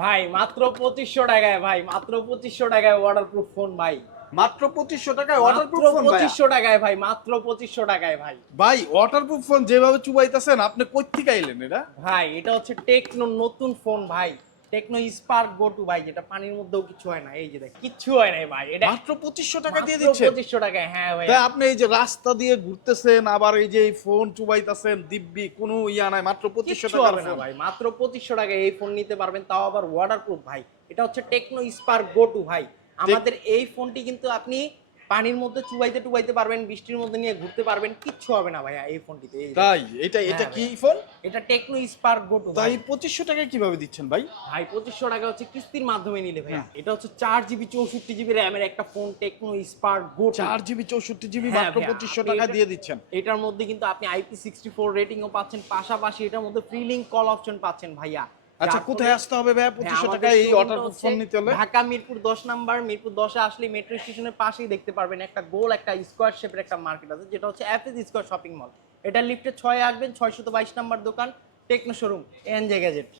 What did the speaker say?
ভাই মাত্র পঁচিশশো টাকায় ভাই মাত্র পঁচিশশো টাকায় ওয়াটার প্রুফ ফোন ভাই। মাত্র পঁচিশশো টাকায় ওয়াটারপ্রুফ ফোন পঁচিশশো টাকায় ভাই মাত্র পঁচিশশো টাকায় ভাই। ভাই ওয়াটারপ্রুফ ফোন যেভাবে চুবাইতেছেন আপনি কোথেকে আইলেন এটা? ভাই এটা হচ্ছে টেকনো নতুন ফোন ভাই। টেকনো স্পার্ক গো টু ভাই যেটা পানির মধ্যেও কিছু হয় না। এই যে দেখ কিচ্ছু হয় না ভাই। এটা মাত্র পঁচিশশো টাকা দিয়ে দিচ্ছে? পঁচিশশো টাকায় হ্যাঁ ভাই। তাই আপনি এই যে রাস্তা দিয়ে ঘুরতেছেন আবার এই যে এই ফোন চুবাইতেছেন দিব্যি কোনো ইয়া নাই মাত্র পঁচিশশো কিচ্ছু টাকার হবে না ভাই মাত্র পঁচিশশো টাকায় এই ফোন নিতে পারবেন তাও আবার ওয়াটার প্রুফ ভাই। এটা হচ্ছে টেকনো স্পার্ক গো টু ভাই। আমাদের এই ফোনটি কিন্তু আপনি পানির মধ্যে চুবাইতে টুবাইতে পারবেন বৃষ্টির মধ্যে নিয়ে ঘুরতে পারবেন কিচ্ছু হবে না ভাইয়া এই ফোনটিতে। তাই? এটা এটা হ্যাঁ কি ফোন এটা টেকনো স্পার্ক গো টু তাই পঁচিশশো টাকায় কীভাবে দিচ্ছেন ভাই? ভাই পঁচিশশো টাকা হচ্ছে কিস্তির মাধ্যমে নিলে ভাইয়া। এটা হচ্ছে চার জিবি চৌষট্টি জিবি র্যামের একটা ফোন টেকনো স্পার্ক গো চার জিবি চৌষট্টি জিবি হ্যাঁ মাত্র ভাইয়া, পঁচিশশো আপনি টাকা দিয়ে দিচ্ছেন। এটার মধ্যে কিন্তু আপনি আইপি সিক্সটি ফোর রেটিংও পাচ্ছেন। পাশাপাশি এটার মধ্যে ফ্রি লিঙ্ক কল অপশন পাচ্ছেন ভাইয়া। আচ্ছা কোথায় আসতে হবে ভাই হ্যাঁ, পঁচিশশো টাকায় এই showroom ফোন নিতে হলে? ঢাকা মিরপুর দশ নাম্বার মিরপুর দশে আসলে মেট্রো স্টেশনের পাশেই দেখতে পারবেন একটা গোল একটা স্কোয়ার শেপের একটা মার্কেট আছে যেটা হচ্ছে অ্যাপেজ স্কোয়ার শপিং মল এটা লিফটে ছয় আসবেন ছয়শত বাইশ নাম্বার দোকান টেকনো শোরুম এন গ্যাজেট